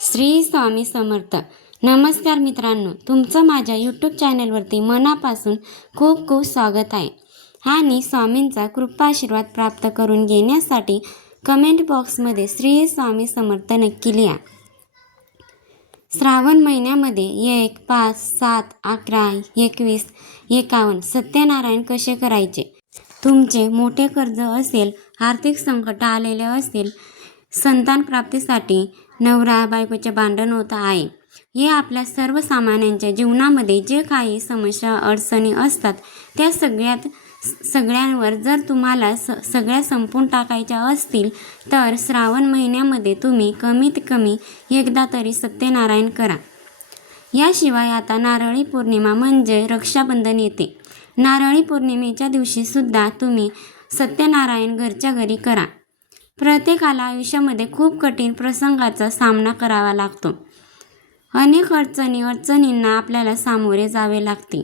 श्री स्वामी समर्थ. नमस्कार मित्रांनो, तुमचं माझ्या यूट्यूब चॅनलवरती मनापासून खूप खूप स्वागत आहे. आणि स्वामींचा कृपा आशीर्वाद प्राप्त करून घेण्यासाठी कमेंट बॉक्समध्ये श्री स्वामी समर्थ नक्की लिहा. श्रावण महिन्यामध्ये 1, 5, 7, 11, 21, 51 सत्यनारायण कसे करायचे? तुमचे मोठे कर्ज असेल, आर्थिक संकट आलेले असेल, संतान प्राप्तीसाठी नवरा बायकोचे भांडण होत आहे, हे आपल्या सर्वसामान्यांच्या जीवनामध्ये जे काही समस्या अडचणी असतात त्या सगळ्यांवर जर तुम्हाला सगळ्या संपून टाकायच्या असतील तर श्रावण महिन्यामध्ये तुम्ही कमीत कमी एकदा तरी सत्यनारायण करा. याशिवाय आता नारळी पौर्णिमा म्हणजे रक्षाबंधन येते. नारळी पौर्णिमेच्या दिवशी सुद्धा तुम्ही सत्यनारायण घरच्या घरी करा. प्रत्येकाला आयुष्यामध्ये खूप कठीण प्रसंगाचा सामना करावा लागतो. अनेक अडचणींना आपल्याला सामोरे जावे लागते.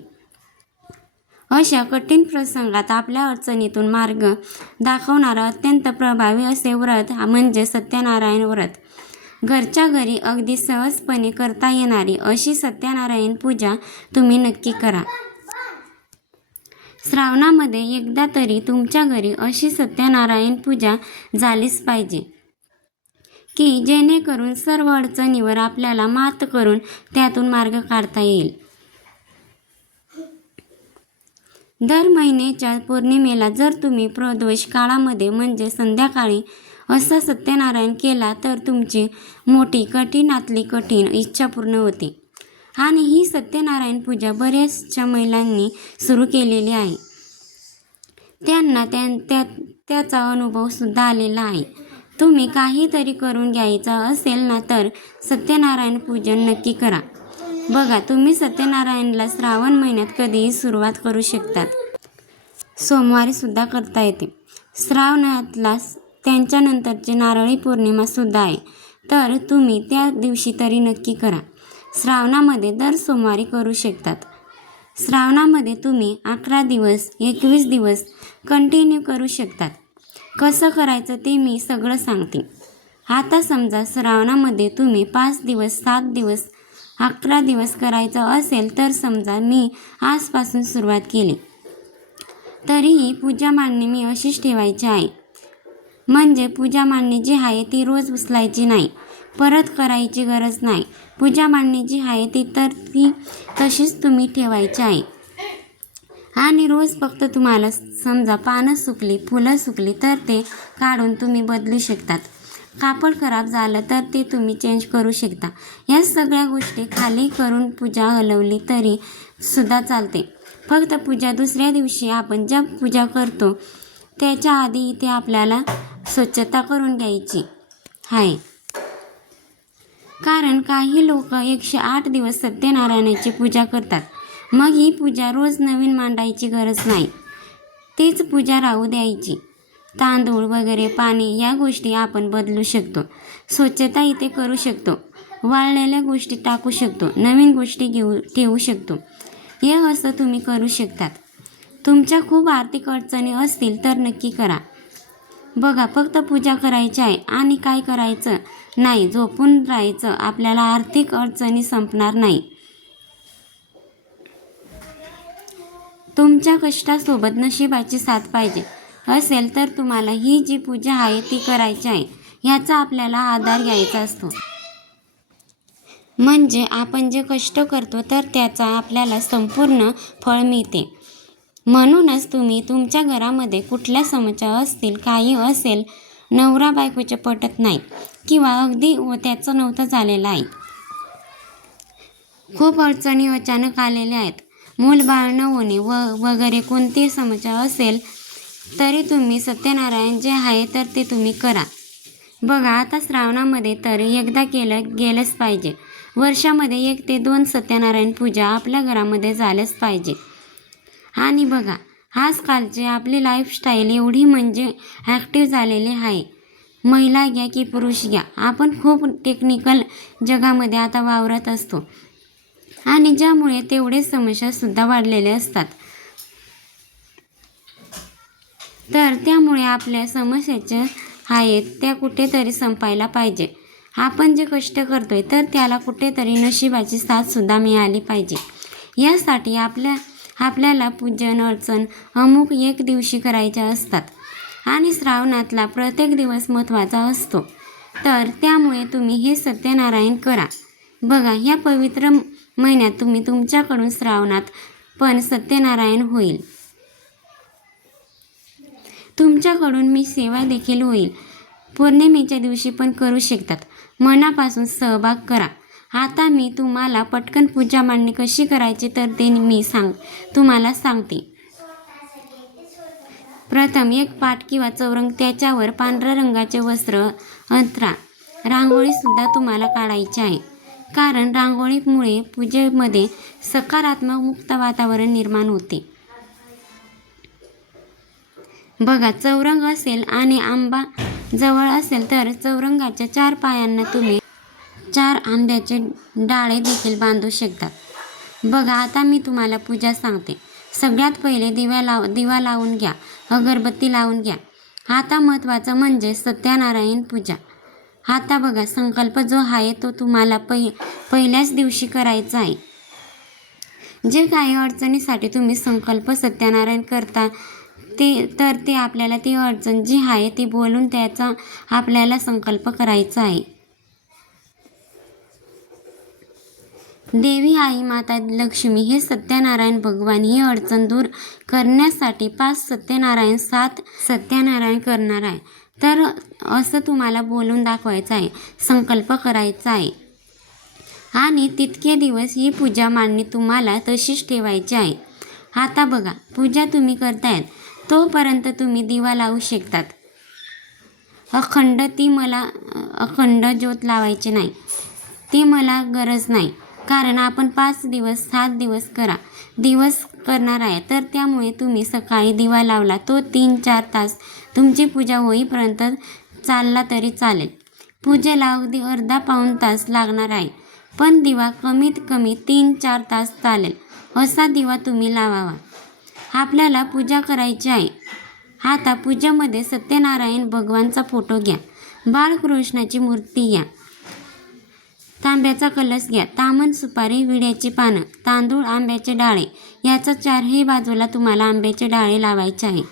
अशा कठीण प्रसंगात आपल्या अडचणीतून मार्ग दाखवणारा अत्यंत प्रभावी असे व्रत म्हणजे सत्यनारायण व्रत. घरच्या घरी अगदी सहजपणे करता येणारी अशी सत्यनारायण पूजा तुम्ही नक्की करा. श्रावणामध्ये एकदा तरी तुमच्या घरी अशी सत्यनारायण पूजा झालीच पाहिजे की जेणेकरून सर्व अडचणीवर आपल्याला मात करून त्यातून मार्ग काढता येईल. दर महिन्याच्या पौर्णिमेला जर तुम्ही प्रदोष काळामध्ये म्हणजे संध्याकाळी असा सत्यनारायण केला तर तुमची मोठी कठीणातली कठीण इच्छा पूर्ण होते. आणि ही सत्यनारायण पूजा बऱ्याचशा महिलांनी सुरू केलेली आहे. त्यांना त्याचा अनुभव सुद्धा आलेला आहे. तुम्ही काहीतरी करून घ्यायचं असेल ना तर सत्यनारायण पूजन नक्की करा. बघा, तुम्ही सत्यनारायणला श्रावण महिन्यात कधीही सुरुवात करू शकतात. सोमवारी सुद्धा करता येते. श्रावणातला त्यांच्यानंतरची नारळी पौर्णिमा सुद्धा आहे, तर तुम्ही त्या दिवशी तरी नक्की करा. श्रावणामध्ये दर सोमवारी करू शकतात. श्रावणामध्ये तुम्ही 11 दिवस 21 दिवस कंटिन्यू करू शकतात. कसं करायचं ते मी सगळं सांगते. आता समजा श्रावणामध्ये तुम्ही 5 दिवस 7 दिवस 11 दिवस करायचं असेल तर समजा मी आजपासून सुरुवात केली तरीही पूजा मांडणी मी अशीच ठेवायची आहे. म्हणजे पूजा मांडणी जी आहे ती रोज उचलायची नाही, परत करायची गरज नाही. पूजा मांडणी जी आहे ती तशीच तुम्ही ठेवायची आहे. आणि रोज फक्त तुम्हाला समजा पानं सुकली फुलं सुकली तर ते काढून तुम्ही बदलू शकतात. कापड खराब झालं तर ते तुम्ही चेंज करू शकता. या सगळ्या गोष्टी खाली करून पूजा हलवली तरी सुद्धा चालते. फक्त पूजा दुसऱ्या दिवशी आपण ज्या पूजा करतो त्याच्या आधी इथे आपल्याला स्वच्छता करून घ्यायची आहे. कारण काही लोक 108 दिवस सत्यनारायणाची पूजा करतात. मग ही पूजा रोज नवीन मांडायची गरज नाही, तीच पूजा राहू द्यायची. तांदूळ वगैरे पाणी या गोष्टी आपण बदलू शकतो. स्वच्छता इथे करू शकतो. वाळलेल्या गोष्टी टाकू शकतो. नवीन गोष्टी ठेवू शकतो. हे असं तुम्ही करू शकतात. तुमच्या खूप आर्थिक अडचणी असतील तर नक्की करा. बघा, फक्त पूजा करायची आहे आणि काय करायचं नाही, झोपून राहायचं. आपल्याला आर्थिक अडचणी संपणार नाही. तुमच्या कष्टासोबत नशिबाची साथ पाहिजे असेल तर तुम्हाला ही जी पूजा आहे ती करायची आहे. ह्याचा आपल्याला आधार घ्यायचा असतो. म्हणजे आपण जे कष्ट करतो तर त्याचा आपल्याला संपूर्ण फळ मिळते. म्हणूनच तुम्ही तुमच्या घरामध्ये कुठल्या समस्या असतील, काही असेल, नवरा बायकोचे पटत नाही किंवा अगदी त्याचं नव्हतं झालेलं आहे, खूप अडचणी अचानक आलेल्या आहेत, मूलबाळ न होणे वगैरे कोणतीही समस्या असेल तरी तुम्ही सत्यनारायण जे आहे तर ते तुम्ही करा. बघा, आता श्रावणामध्ये तर एकदा गेलंच पाहिजे. वर्षामध्ये 1 ते 2 सत्यनारायण पूजा आपल्या घरामध्ये झाल्याच पाहिजे. आणि बघा, आजकालची आपली लाईफस्टाईल एवढी म्हणजे ॲक्टिव्ह झालेली आहे. महिला घ्या की पुरुष घ्या, आपण खूप टेक्निकल जगामध्ये आता वावरत असतो आणि ज्यामुळे तेवढेच समस्यासुद्धा वाढलेल्या असतात. तर त्यामुळे आपल्या समस्याच्या आहेत त्या कुठेतरी संपायला पाहिजे. आपण जे कष्ट करतोय तर त्याला कुठेतरी नशिबाची साथसुद्धा मिळाली पाहिजे. यासाठी आपल्याला पूजन अर्चन अमुक एक दिवशी करायचे असतात आणि श्रावणातला प्रत्येक दिवस महत्त्वाचा असतो. तर त्यामुळे तुम्ही हे सत्यनारायण करा. बघा, ह्या पवित्र महिन्यात तुम्ही तुमच्याकडून श्रावणात पण सत्यनारायण होईल. तुमच्याकडून मी सेवा देखील होईल. पौर्णिमेच्या दिवशी पण करू शकतात. मनापासून सहभाग करा. आता मी तुम्हाला पटकन पूजा मांडणी कशी करायची तर ते मी तुम्हाला सांगते. प्रथम एक पाट किंवा चौरंग, त्याच्यावर पांढऱ्या रंगाचे वस्त्र अंथरा. रांगोळीसुद्धा तुम्हाला काढायची आहे, कारण रांगोळीमुळे पूजेमध्ये सकारात्मक मुक्त वातावरण निर्माण होते. बघा, चौरंग असेल आणि आंबा जवळ असेल तर चौरंगाच्या 4 पायांना तुम्ही 4 आंब्याचे डाळे देखील बांधू शकतात. बघा, आता मी तुम्हाला पूजा सांगते. सगळ्यात पहिले दिवा लावून घ्या, अगरबत्ती लावून घ्या. आता महत्त्वाचं म्हणजे सत्यनारायण पूजा. आता बघा, संकल्प जो आहे तो तुम्हाला पहिल्याच दिवशी करायचा आहे. जे काही अडचणीसाठी तुम्ही संकल्प सत्यनारायण करता ते आपल्याला ती अडचण जी आहे ती बोलून त्याचा आपल्याला संकल्प करायचा आहे. देवी आई माता लक्ष्मी हे सत्यनारायण भगवान ही अडचण दूर करण्यासाठी 5 सत्यनारायण 7 सत्यनारायण करणार आहे. तर असं तुम्हाला बोलून दाखवायचं आहे, संकल्प करायचा आहे आणि तितके दिवस ही पूजा मांडणी तुम्हाला तशीच ठेवायची आहे. आता बघा, पूजा तुम्ही करतायत तोपर्यंत तुम्ही दिवा लावू शकतात. अखंड ज्योत लावायची नाही, ती मला गरज नाही, कारण आपण 5 दिवस 7 दिवस करणार आहे. तर त्यामुळे तुम्ही सकाळी दिवा लावला तो 3-4 तास तुमची पूजा होईपर्यंत चालला तरी चालेल. पूजेला अगदी अर्धा पाऊण तास लागणार आहे, पण दिवा कमीत कमी 3-4 तास चालेल असा दिवा तुम्ही लावावा. आपल्याला पूजा करायची आहे. आता पूजेमध्ये सत्यनारायण भगवानचा फोटो घ्या, बाळकृष्णाची मूर्ती घ्या, तांब्याचा कलश घ्या, तामन, सुपारी, विड्याची पानं, तांदूळ, आंब्याचे डाळे याचा 4ही बाजूला तुम्हाला आंब्याचे डाळे लावायचे आहे.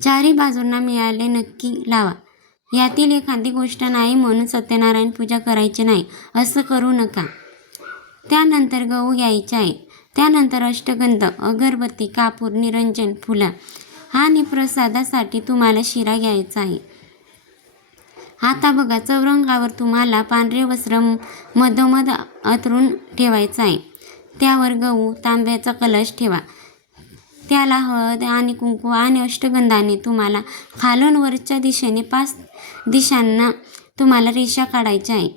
4ही बाजूंना मिळाले नक्की लावा. यातील एखादी गोष्ट नाही म्हणून सत्यनारायण पूजा करायची नाही असं करू नका. त्यानंतर गहू घ्यायचे आहे. त्यानंतर अष्टगंध, अगरबत्ती, कापूर, निरंजन, फुलं आणि प्रसादासाठी तुम्हाला शिरा घ्यायचा आहे. आता बघा, चौरंगावर तुम्हाला पांढरे वस्त्र मधोमध अंथरून ठेवायचं आहे. त्यावर गहू, तांब्याचा कलश ठेवा. त्याला हळद आणि कुंकू आणि अष्टगंधाने तुम्हाला खालून वरच्या दिशेने 5 दिशांना तुम्हाला रेषा काढायच्या आहे.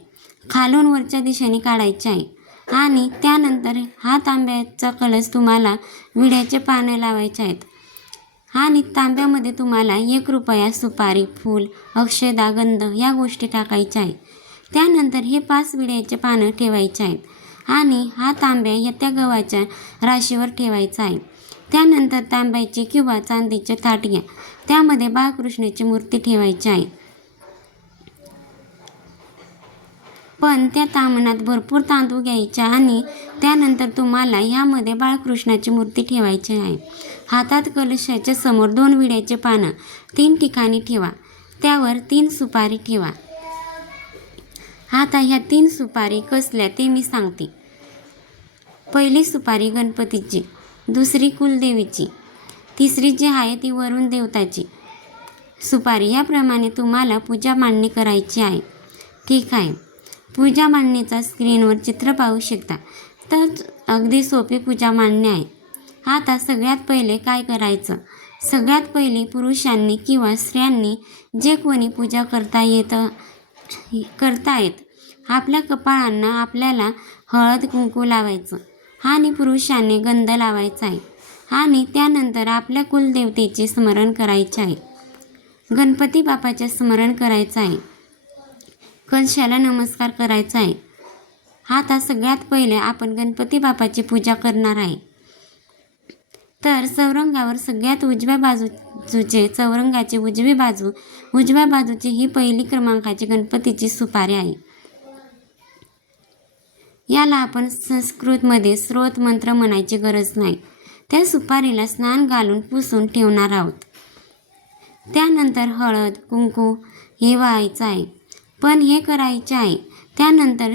खालून वरच्या दिशेने काढायच्या आहे. आणि त्यानंतर हा तांब्याचा कलश तुम्हाला विड्याचे पानं लावायचे आहेत आणि तांब्यामध्ये तुम्हाला 1 रुपया, सुपारी, फूल, अक्षदा, गंध या गोष्टी टाकायच्या आहेत. त्यानंतर हे 5 विड्याचे पानं ठेवायचे आहेत आणि हा तांब्या त्या गव्हाच्या राशीवर ठेवायचा आहे. त्यानंतर तांब्याचे किंवा चांदीचे ताट घ्या, त्यामध्ये बाळकृष्णाची मूर्ती ठेवायची आहे. पण त्या तामणात भरपूर तांदूळ घ्यायचे आणि त्यानंतर तुम्हाला ह्यामध्ये बाळकृष्णाची मूर्ती ठेवायची आहे. हातात कलशाच्या समोर 2 विड्याचे पानं 3 ठिकाणी ठेवा. त्यावर 3 सुपारी ठेवा. आता ह्या 3 सुपारी कसल्या ते मी सांगते. पहिली सुपारी गणपतीची, दुसरी कुलदेवीची, तिसरी जी आहे ती वरुण देवताची सुपारी. याप्रमाणे तुम्हाला पूजा मांडणी करायची आहे. ठीक आहे. पूजा मांडणीचा स्क्रीनवर चित्र पाहू शकता. तर अगदी सोपी पूजा मांडणी आहे. आता सगळ्यात पहिले काय करायचं? सगळ्यात पहिले पुरुषांनी किंवा स्त्रियांनी जे कोणी पूजा करतायत आपल्या कपाळांना आपल्याला हळद कुंकू लावायचं आणि पुरुषांनी गंध लावायचा आहे आणि त्यानंतर आपल्या कुलदेवतेचे स्मरण करायचे आहे. गणपती बाप्पाचे स्मरण करायचं आहे. कलशाला नमस्कार करायचा आहे. आता सगळ्यात पहिले आपण गणपती बाप्पाची पूजा करणार आहे. तर चौरंगावर सगळ्यात उजव्या बाजूचे चौरंगाची उजव्या बाजूची ही पहिली क्रमांकाची गणपतीची सुपारी आहे. याला आपण संस्कृतमध्ये स्रोत मंत्र म्हणायची गरज नाही. त्या सुपारीला स्नान घालून पुसून ठेवणार आहोत. त्यानंतर हळद कुंकू हे व्हायचं आहे, पण हे करायचे आहे. त्यानंतर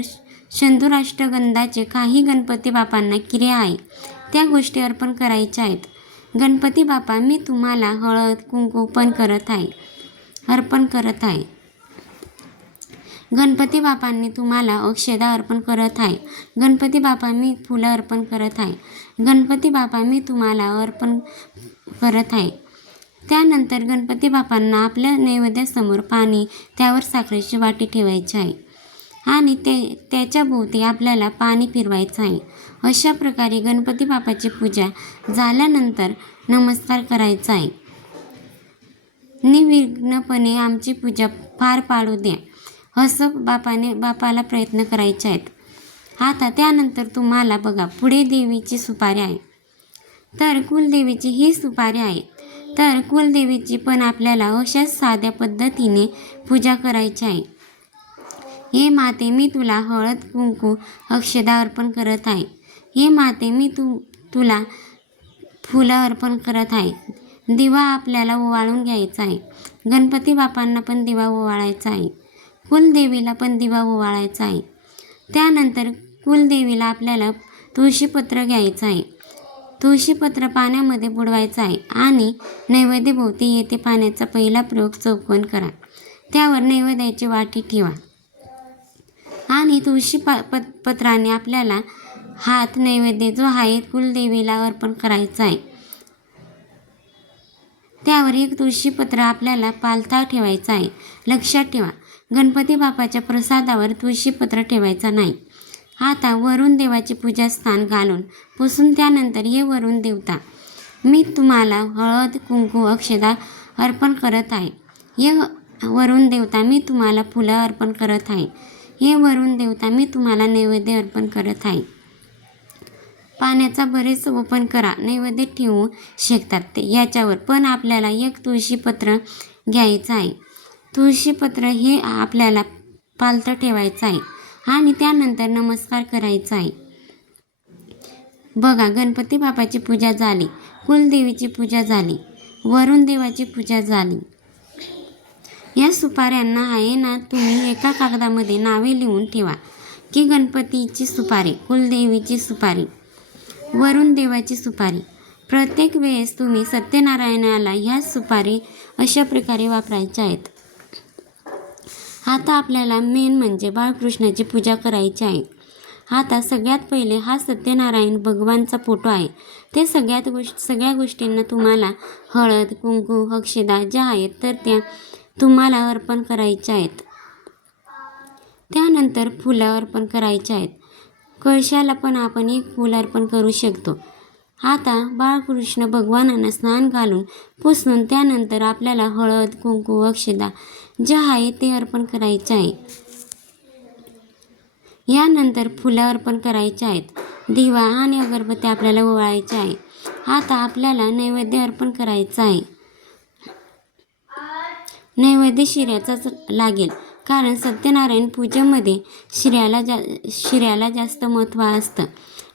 शंदुराष्टगंधाचे काही गणपती बापांना क्रिया आहे, त्या गोष्टी अर्पण करायच्या आहेत. गणपती बापा, मी तुम्हाला हळद कुंकू अर्पण करत आहे. गणपती बापांनी तुम्हाला अक्षदा अर्पण करत आहे. गणपती बापा, मी फुलं अर्पण करत आहे. गणपती बापा, मी तुम्हाला अर्पण करत आहे. त्यानंतर गणपती बापांना आपल्या नैवेद्यासमोर पाणी, त्यावर साखरेची वाटी ठेवायची आहे आणि त्याच्या भोवती आपल्याला पाणी फिरवायचं आहे. अशा प्रकारे गणपती बापाची पूजा झाल्यानंतर नमस्कार करायचा आहे. निर्विघ्नपणे आमची पूजा पार पाडू द्या, असं बापाला प्रयत्न करायचे आहेत. आता त्यानंतर तुम्हाला बघा, पुढे देवीची सुपारी आहे. तर कुलदेवीची ही सुपारी आहे. तर कुलदेवीची पण आपल्याला अशाच साध्या पद्धतीने पूजा करायची आहे. हे माते, मी तुला हळद कुंकू अक्षदा अर्पण करत आहे. हे माते, मी तुला फुलं अर्पण करत आहे. दिवा आपल्याला ओवाळून घ्यायचा आहे. गणपती बापांना पण दिवा ओवाळायचा आहे. कुलदेवीला पण दिवा ओवाळायचा आहे. त्यानंतर कुलदेवीला आपल्याला तुळशीपत्र घ्यायचं आहे. तुळशीपत्र पाण्यामध्ये बुडवायचं आहे आणि नैवेद्यभोवती येथे पाण्याचा पहिला प्रयोग चौकोन करा. त्यावर नैवेद्याची वाटी ठेवा आणि पत्राने आपल्याला हात नैवेद्य जो आहे कुलदेवीला अर्पण करायचा आहे. त्यावर एक तुळशीपत्र आपल्याला पालथा ठेवायचा आहे. लक्षात ठेवा, गणपती बापाच्या प्रसादावर तुळशीपत्र ठेवायचा नाही. आता वरुण देवाची पूजास्थान घालून पुसून त्यानंतर हे वरुण देवता, मी तुम्हाला हळद कुंकू अक्षदा अर्पण करत आहे. हे वरुण देवता, मी तुम्हाला फुलं अर्पण करत आहे. हे वरुण देवता, मी तुम्हाला नैवेद्य अर्पण करत आहे. पाण्याचा बरेच ओपन करा, नैवेद्य ठेवू शकतात ते याच्यावर, पण आपल्याला एक तुळशीपत्र घ्यायचं आहे. तुळशीपत्र हे आपल्याला पालथं ठेवायचं आहे आणि त्यानंतर नमस्कार करायचा आहे. बघा, गणपती बापाची पूजा झाली, कुलदेवीची पूजा झाली, वरुण देवाची पूजा झाली. या सुपाऱ्यांना आहे ना, तुम्ही एका कागदामध्ये नावे लिहून ठेवा की गणपतीची सुपारी, कुलदेवीची सुपारी, वरुण देवाची सुपारी. प्रत्येक वेळेस तुम्ही सत्यनारायणाला ह्या सुपारी अशा प्रकारे वापरायच्या आहेत. आता आपल्याला मेन म्हणजे बाळकृष्णाची पूजा करायची आहे. आता सगळ्यात पहिले हा सत्यनारायण भगवानचा फोटो आहे. ते सगळ्या गोष्टींना तुम्हाला हळद कुंकू अक्षदा ज्या आहेत तर त्या तुम्हाला अर्पण करायच्या आहेत. त्यानंतर फुलं अर्पण करायची आहेत. कळशाला पण आपण एक फूल अर्पण करू शकतो. आता बाळकृष्ण भगवानांना स्नान घालून पुसून त्यानंतर आपल्याला हळद कुंकू अक्षदा जे आहे ते अर्पण करायचे आहे. यानंतर फुलं अर्पण करायचे आहेत. दिवा आणि अगरबत्ती आपल्याला ओवाळायचे आहे. आता आपल्याला नैवेद्य अर्पण करायचा आहे. नैवेद्य शिऱ्याचाच लागेल, कारण सत्यनारायण पूजेमध्ये शिऱ्याला जास्त महत्त्व असतं.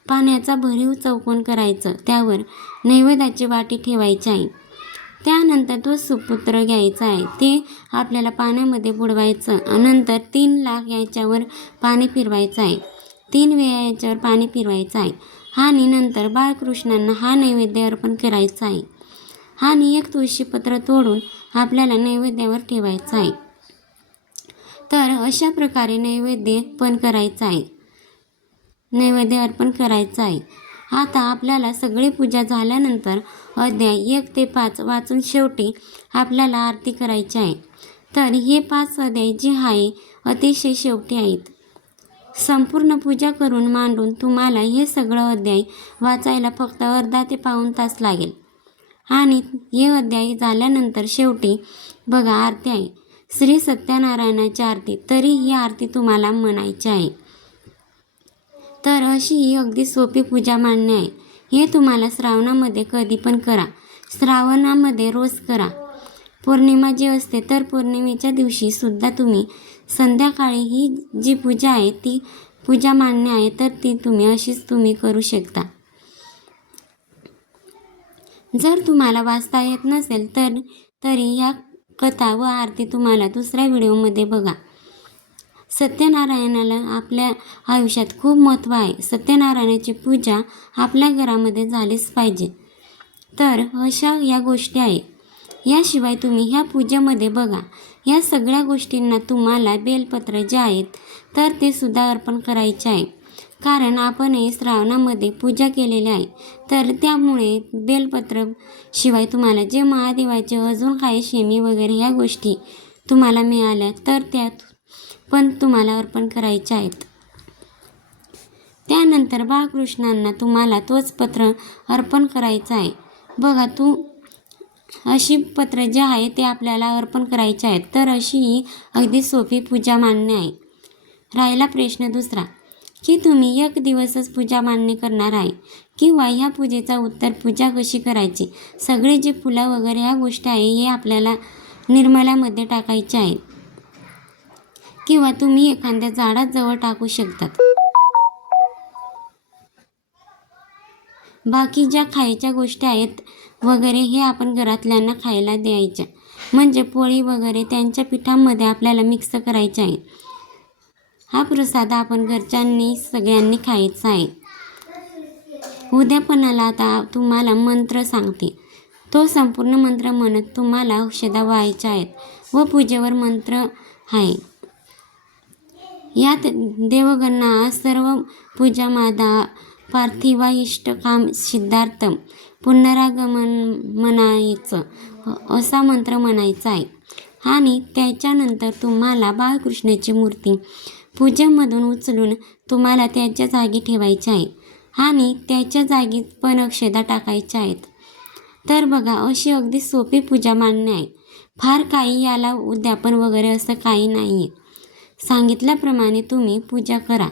पाण्याचा भरीव चौकोन करायचं, त्यावर नैवेद्याची वाटी ठेवायची आहे. त्यानंतर तो सुपुत्र घ्यायचा आहे, ते आपल्याला पाण्यामध्ये बुडवायचं. नंतर 3 लाख याच्यावर पाणी फिरवायचं आहे. 3 वेळा याच्यावर पाणी फिरवायचं आहे आणि नंतर बाळकृष्णांना हा नैवेद्य अर्पण करायचा आहे आणि एक तुळशीपत्र तोडून आपल्याला नैवेद्यावर ठेवायचं आहे. तर अशा प्रकारे नैवेद्य पण करायचा आहे, नैवेद्य अर्पण करायचं आहे. आता आपल्याला सगळी पूजा झाल्यानंतर अध्याय 1 ते 5 वाचून शेवटी आपल्याला आरती करायची आहे. तर हे 5 अध्याय जे आहे अतिशय शेवटी आहेत. संपूर्ण पूजा करून मांडून तुम्हाला हे सगळं अध्याय वाचायला फक्त अर्धा ते पाऊण तास लागेल आणि हे अध्याय झाल्यानंतर शेवटी बघा आरती आहे, श्री सत्यनारायणाची आरती. तरी ही आरती तुम्हाला म्हणायची आहे. तर अशी ही अगदी सोपी पूजा मांडणे आहे. हे तुम्हाला श्रावणामध्ये कधी पण करा. श्रावणामध्ये रोज करा. पौर्णिमा जी असते तर पौर्णिमेच्या दिवशी सुद्धा तुम्ही संध्याकाळी ही जी पूजा आहे ती पूजा मान्य आहे, तर ती तुम्ही अशीच करू शकता. जर तुम्हाला वाचता येत नसेल तरी या कथा व आरती तुम्हाला दुसऱ्या व्हिडिओमध्ये बघा. सत्यनारायणाला आपल्या आयुष्यात खूप महत्त्व आहे. सत्यनारायणाची पूजा आपल्या घरामध्ये झालीच पाहिजे. तर अशा या गोष्टी आहे. याशिवाय तुम्ही ह्या पूजेमध्ये बघा, या सगळ्या गोष्टींना तुम्हाला बेलपत्र जे आहेत तर ते सुद्धा अर्पण करायचे आहे. कारण आपण हे श्रावणामध्ये पूजा केलेली आहे, तर त्यामुळे बेलपत्र शिवाय तुम्हाला जे महादेवाचे अजून काही शेमी वगैरे ह्या गोष्टी तुम्हाला मिळाल्या तर त्यात पण तुम्हाला अर्पण करायचे आहेत. त्यानंतर बाळकृष्णांना तुम्हाला तोच पत्र अर्पण करायचा आहे. बघा, अशी पत्र जे आहे ते आपल्याला अर्पण करायचे आहेत. तर अशी ही अगदी सोपी पूजा मान्य आहे. राहिला प्रश्न दुसरा की तुम्ही एक दिवसच पूजा मान्य करणार आहे किंवा ह्या पूजेचा उत्तर पूजा कशी करायची. सगळे जे फुलं वगैरे ह्या गोष्टी आहे हे आपल्याला निर्मल्यामध्ये टाकायचे आहे किंवा तुम्ही एखाद्या झाडाजवळ टाकू शकतात. बाकी ज्या खायच्या गोष्टी आहेत वगैरे हे आपण घरातल्यांना खायला द्यायच्या, म्हणजे पोळी वगैरे त्यांच्या पिठामध्ये आपल्याला मिक्स करायचे आहे. हा प्रसाद आपण घरच्यांनी सगळ्यांनी खायचा आहे. उद्यापनाला आता तुम्हाला मंत्र सांगते. तो संपूर्ण मंत्र म्हणत तुम्हाला औषधा व्हायच्या आहेत व पूजेवर मंत्र आहे. यात देवगणना सर्व पूजा मादा पार्थिवा इष्टकाम सिद्धार्थम पुनरागमन म्हणायचं असा मंत्र म्हणायचा आहे. आणि त्याच्यानंतर तुम्हाला बाळकृष्णाची मूर्ती पूजेमधून उचलून तुम्हाला त्याच्या जागी ठेवायची आहे आणि त्याच्या जागी पण अक्षता टाकायच्या आहेत. तर बघा, अशी अगदी सोपी पूजा मान्य आहे. फार काही याला उद्यापन वगैरे असं काही नाही आहे. सांगितल्याप्रमाणे तुम्ही पूजा करा.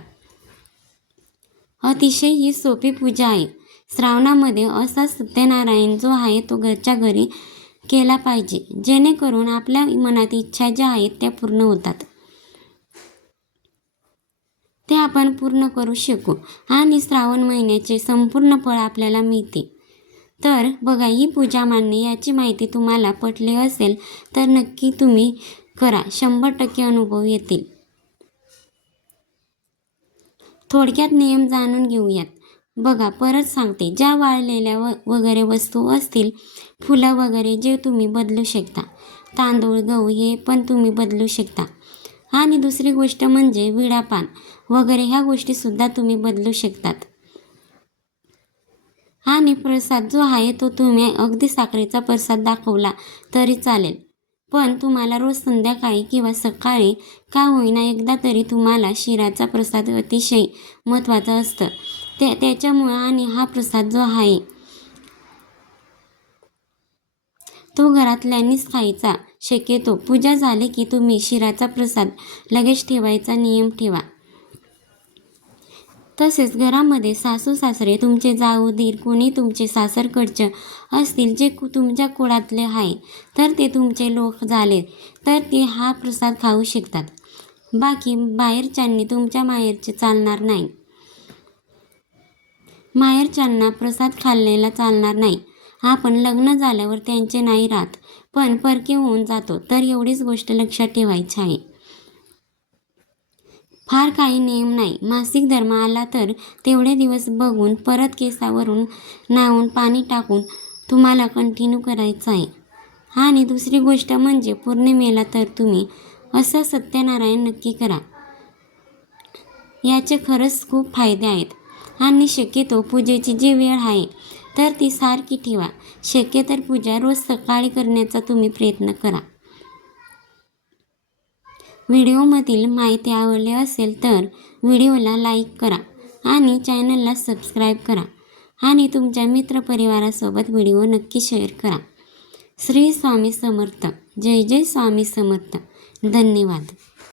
अतिशय ही सोपी पूजा आहे. श्रावणामध्ये असा सत्यनारायण जो आहे तो घरच्या घरी केला पाहिजे, जेणेकरून आपल्या मनात इच्छा ज्या आहेत त्या पूर्ण होतात. ते आपण पूर्ण करू शकू आणि श्रावण महिन्याचे संपूर्ण फळ आपल्याला मिळते. तर बघा, ही पूजा मांडणे याची माहिती तुम्हाला पटली असेल तर नक्की तुम्ही करा. 100% अनुभव येतील. थोडक्यात नियम जाणून घेऊयात. बघा, परत सांगते, ज्या वाळलेल्या वगैरे वस्तू असतील, फुलं वगैरे जे तुम्ही बदलू शकता. तांदूळ गहू हे पण तुम्ही बदलू शकता. आणि दुसरी गोष्ट म्हणजे विडापान वगैरे ह्या गोष्टीसुद्धा तुम्ही बदलू शकतात. आणि प्रसाद जो आहे तो तुम्ही अगदी साखरेचा प्रसाद दाखवला तरी चालेल, पण तुम्हाला रोज संध्याकाळी किंवा सकाळी का होईना एकदा तरी तुम्हाला शिऱ्याचा प्रसाद अतिशय महत्त्वाचा असतं. त्याच्यामुळं आणि हा प्रसाद जो आहे तो घरातल्यांनीच खायचा. शक्यतो पूजा झाली की तुम्ही शिऱ्याचा प्रसाद लगेच ठेवायचा नियम ठेवा. तसेच घरामध्ये सासू सासरे, तुमचे जाऊ दीर, कोणी तुमचे सासरकडचे असतील जे तुमच्या कुळातले आहे तर ते तुमचे लोक झाले तर ते हा प्रसाद खाऊ शकतात. बाकी बाहेरच्यांनी तुमच्या माहेरचे चालणार नाही. माहेरच्यांना प्रसाद खाल्लेला चालणार नाही. आपण लग्न झाल्यावर त्यांचे नाही राहत, पण परके होऊन जातो. तर एवढीच गोष्ट लक्षात ठेवायची आहे. फार काही नियम नाही. मासिक धर्म आला तर तेवढे दिवस बघून परत केसावरून नाहून पाणी टाकून तुम्हाला कंटिन्यू करायचं आहे. आणि दुसरी गोष्ट म्हणजे पौर्णिमेला तर तुम्ही असं सत्यनारायण नक्की करा. याचे खरंच खूप फायदे आहेत. आणि शक्यतो पूजेची जी वेळ आहे तर ती सारखी ठेवा. शक्य तर पूजा रोज सकाळी करण्याचा तुम्ही प्रयत्न करा. व्हिडिओमधील माहिती आवडली असेल तर व्हिडिओला लाईक करा आणि चॅनलला सबस्क्राईब करा आणि तुमच्या मित्रपरिवारासोबत व्हिडिओ नक्की शेअर करा. श्री स्वामी समर्थ. जय जय स्वामी समर्थ. धन्यवाद.